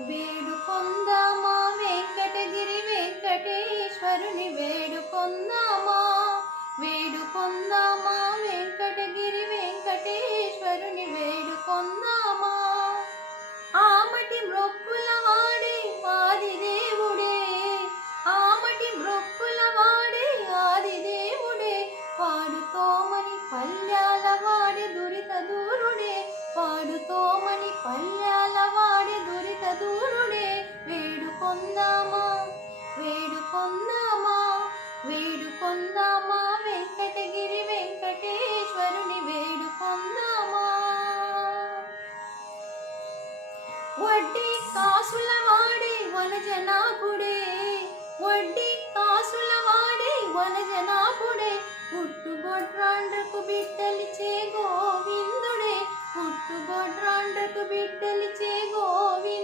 వేడుకొందామా వెంకటగిరి వెంకటేశ్వరుని వేడుకొందామా, వేడుకొందామా వెంకటగిరి వెంకటేశ్వరుని వేడుకొందామా. ఆమటి మ్రొక్కుల వాడే ఆది దేవుడే, ఆమటి మ్రొక్కుల వాడే ఆది దేవుడే, పాడుతోమని పల్యాల వాడే దురిత దూరుడే, పాడుతోమని పల్యాల వాడే దురిత దూరుడే. వేడుకొందామా, వేడుకొందామా, వేడుకొందామా వెంకటగిరి వెంకటేశ్వరుని వేడుకొందామా. వడ్డీ కాసుల వాడే వనజనాభుడే, వడ్డీ కాసుల వాడే వనజనాభుడే, పుట్టుగొడ్రాండ్రకు బిడ్డలిచే గోవిందుడే, పుట్టుగొడ్రాండ్రకు బిడ్డలిచే గోవిందుడే.